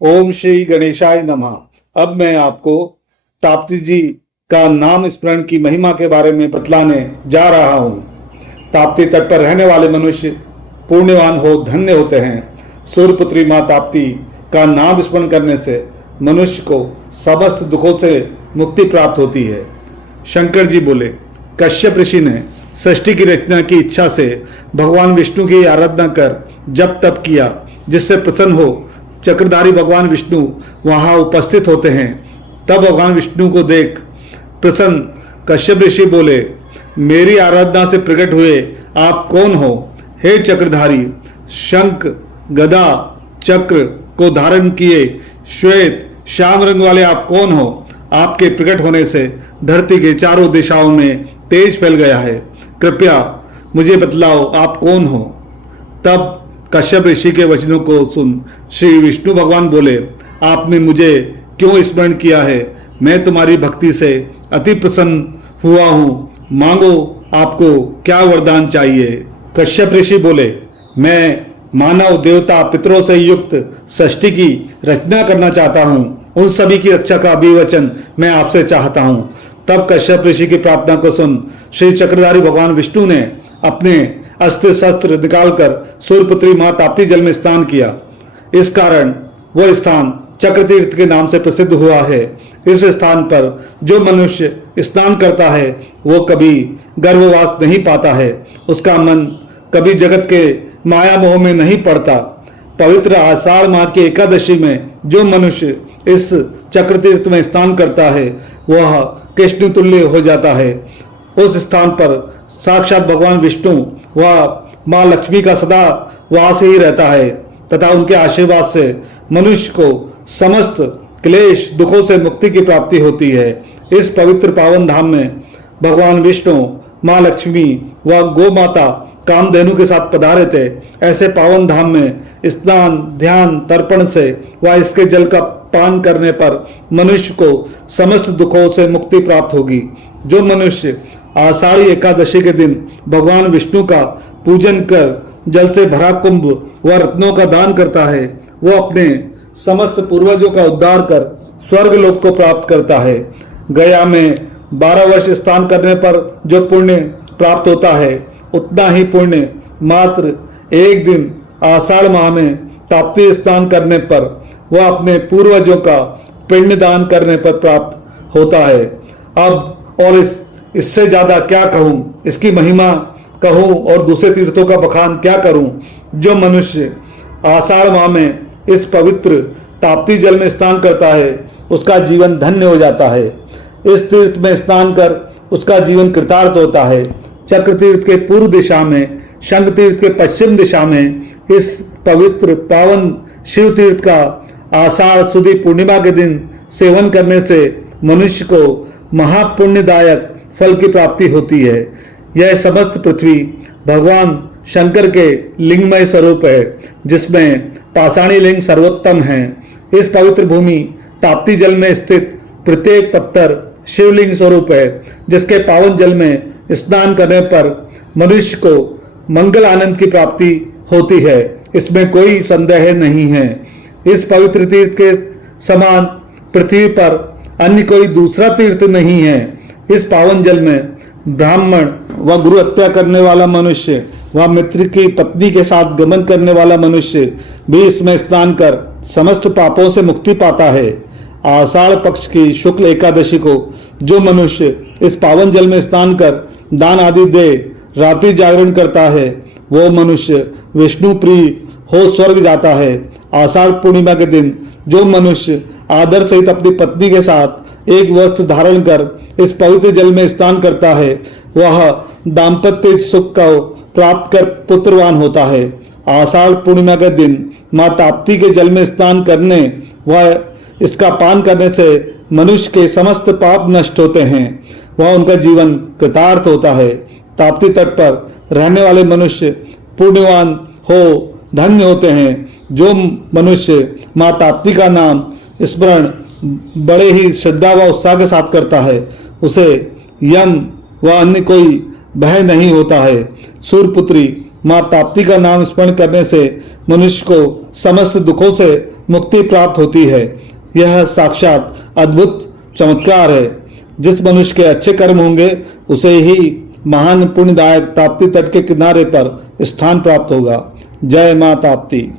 ओम श्री गणेशाय नमः। अब मैं आपको ताप्ती जी का नाम स्मरण की महिमा के बारे में बतलाने जा रहा हूँ। ताप्ती तट पर रहने वाले मनुष्य पुण्यवान हो धन्य होते हैं। सूर्यपुत्री माँ ताप्ती का नाम स्मरण करने से मनुष्य को समस्त दुखों से मुक्ति प्राप्त होती है। शंकर जी बोले, कश्यप ऋषि ने सृष्टि की रचना की इच्छा से भगवान विष्णु की आराधना कर जप तप किया, जिससे प्रसन्न हो चक्रधारी भगवान विष्णु वहां उपस्थित होते हैं। तब भगवान विष्णु को देख प्रसन्न कश्यप ऋषि बोले, मेरी आराधना से प्रकट हुए आप कौन हो? हे चक्रधारी, शंख गदा चक्र को धारण किए श्वेत श्याम रंग वाले आप कौन हो? आपके प्रकट होने से धरती के चारों दिशाओं में तेज फैल गया है। कृपया मुझे बतलाओ आप कौन हो? तब कश्यप ऋषि के वचनों को सुन श्री विष्णु भगवान बोले, आपने मुझे क्यों स्मरण किया है? मैं तुम्हारी भक्ति से अति प्रसन्न हुआ हूँ। मांगो, आपको क्या वरदान चाहिए? कश्यप ऋषि बोले, मैं मानव देवता पितरों से युक्त सृष्टि की रचना करना चाहता हूँ। उन सभी की रक्षा का अभिवचन मैं आपसे चाहता हूँ। तब कश्यप ऋषि की प्रार्थना को सुन श्री चक्रधारी भगवान विष्णु ने अपने अस्त्र शस्त्र निकालकर सूर्यपुत्री मां ताप्ती जल में स्नान किया। इस कारण वह स्थान चक्र तीर्थ के नाम से प्रसिद्ध हुआ है। इस स्थान पर जो मनुष्य स्नान करता है वो कभी गर्भवास नहीं पाता है। उसका मन कभी जगत के माया मोह में नहीं पड़ता। पवित्र आषाढ़ माह की एकादशी में जो मनुष्य इस चक्र तीर्थ में स्नान करता है वह कृष्ण तुल्य हो जाता है। उस स्थान पर साक्षात भगवान विष्णु व माँ लक्ष्मी का सदा वास ही रहता है तथा उनके आशीर्वाद से मनुष्य को समस्त क्लेश दुखों से मुक्ति की प्राप्ति होती है। इस पवित्र पावन धाम में भगवान विष्णु, माँ लक्ष्मी व गौ माता कामधेनु के साथ पधारे थे। ऐसे पावन धाम में स्नान ध्यान तर्पण से व इसके जल का पान करने पर मनुष्य को समस्त दुखों से मुक्ति प्राप्त होगी। जो मनुष्य आषाढ़ी एकादशी के दिन भगवान विष्णु का पूजन कर जल से भरा कुंभ व रत्नों का दान करता है वो अपने समस्त पूर्वजों का उद्धार कर स्वर्ग लोक को प्राप्त करता है। गया में 12 वर्ष स्नान करने पर जो पुण्य प्राप्त होता है उतना ही पुण्य मात्र एक दिन आषाढ़ माह में ताप्ती स्नान करने पर वह अपने पूर्वजों का पिंड दान करने पर प्राप्त होता है। अब और इससे ज्यादा क्या कहूँ, इसकी महिमा कहूँ और दूसरे तीर्थों का बखान क्या करूँ। जो मनुष्य आषाढ़ माह में इस पवित्र ताप्ती जल में स्नान करता है उसका जीवन धन्य हो जाता है। इस तीर्थ में स्नान कर उसका जीवन कृतार्थ होता है। चक्र तीर्थ के पूर्व दिशा में, शंख तीर्थ के पश्चिम दिशा में इस पवित्र पावन शिव तीर्थ का आषाढ़ सुदी पूर्णिमा के दिन सेवन करने से मनुष्य को महापुण्यदायक फल की प्राप्ति होती है। यह समस्त पृथ्वी भगवान शंकर के लिंगमय स्वरूप है, जिसमें पाषाणी लिंग सर्वोत्तम है। इस पवित्र भूमि ताप्ती जल में स्थित प्रत्येक पत्थर शिवलिंग स्वरूप है, जिसके पावन जल में स्नान करने पर मनुष्य को मंगल आनंद की प्राप्ति होती है। इसमें कोई संदेह नहीं है। इस पवित्र तीर्थ के समान पृथ्वी पर अन्य कोई दूसरा तीर्थ नहीं है। इस पावन जल में ब्राह्मण व गुरु हत्या करने वाला मनुष्य व मित्र की पत्नी के साथ गमन करने वाला मनुष्य भी इसमें स्नान कर समस्त पापों से मुक्ति पाता है। आषाढ़ पक्ष की शुक्ल एकादशी को जो मनुष्य इस पावन जल में स्नान कर दान आदि दे रात्रि जागरण करता है वो मनुष्य विष्णु प्रिय हो स्वर्ग जाता है। आषाढ़ पूर्णिमा के दिन जो मनुष्य आदर सहित अपनी पत्नी के साथ एक वस्त्र धारण कर इस पवित्र जल में स्नान करता है वह दाम्पत्य सुख को प्राप्त कर पुत्रवान होता है। आषाढ़ पूर्णिमा के दिन माँ ताप्ती के जल में स्नान करने व इसका पान करने से मनुष्य के समस्त पाप नष्ट होते हैं। वह उनका जीवन कृतार्थ होता है। ताप्ती तट पर रहने वाले मनुष्य पुण्यवान हो धन्य होते हैं। जो मनुष्य माँ ताप्ती का नाम स्मरण बड़े ही श्रद्धा व उत्साह के साथ करता है उसे यम व अन्य कोई भय नहीं होता है। सूर्यपुत्री माँ ताप्ती का नाम स्मरण करने से मनुष्य को समस्त दुखों से मुक्ति प्राप्त होती है। यह साक्षात अद्भुत चमत्कार है। जिस मनुष्य के अच्छे कर्म होंगे उसे ही महान पुण्यदायक ताप्ती तट के किनारे पर स्थान प्राप्त होगा। जय मां ताप्ती।